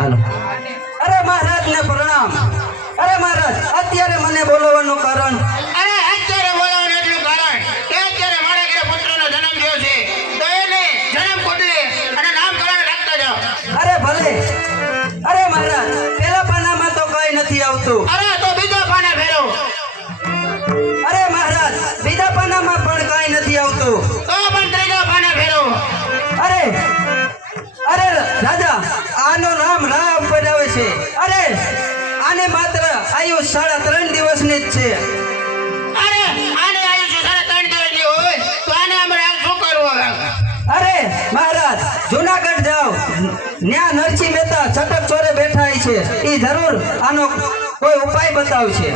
હાલો. અરે મહારાજ ને પ્રણામ. અરે મહારાજ અત્યારે મને બોલાવવાનું કારણ? અરે અત્યારે બોલાવવાનું એટલું કારણ કે અત્યારે મારા ઘરે પુત્રનો જન્મ થયો છે, તો એને જન્મ કુંડલી અને નામકરણ રાખતા જાઓ. અરે ભલે. અરે મહારાજ પેલા પાનામાં તો કઈ નથી આવતું. અરે તો બીજા પાને ફેરવો. અરે મહારાજ બીજા પાનામાં પણ કઈ નથી આવતું. તો પણ ત્રીજા પાને ફેરવો. અરે અરે રાજા આનું નામ રામ પડાવે છે. અરે આને માત્ર આયુ 3.5 દિવસની જ છે. અરે આને આયુષ્ય 3.5 દિવસની હોય તો આને આપણે આમ શું કરવું હવે? અરે મહારાજ જુનાગઢ જાઓ, ન્યા નરસિંહ મહેતા છટક ચોરે બેઠા છે, એ જરૂર આનો કોઈ ઉપાય બતાવશે.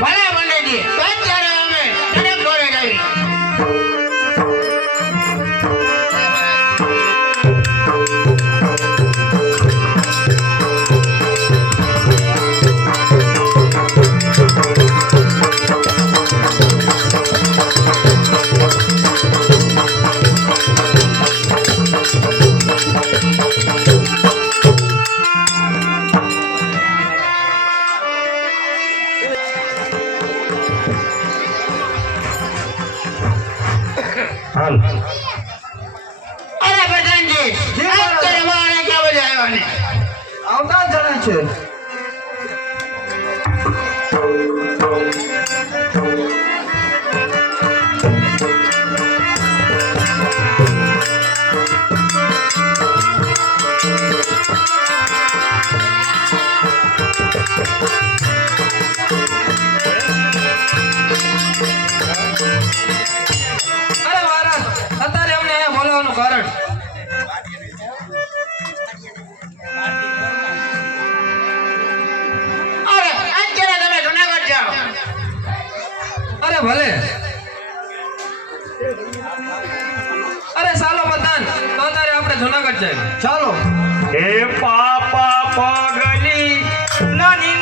ભલે પંડિતજી, તો અત્યારે અમે જન્મ દોરે જઈએ. હાલ. અરે પ્રધાનજી, અત્યારે મારે ક્યાં બધા આવ્યા ને? આવતા જણા છે. અરે મહારાજ અત્યારે અમને અહીંયા બોલાવવાનું કારણ? અરે અત્યારે તમે જુનાગઢ જાઓ. અરે ભલે. અરે ચાલો બધાન, તો અત્યારે આપણે જુનાગઢ જઈએ. ચાલો. હે પાપા પગલી નાની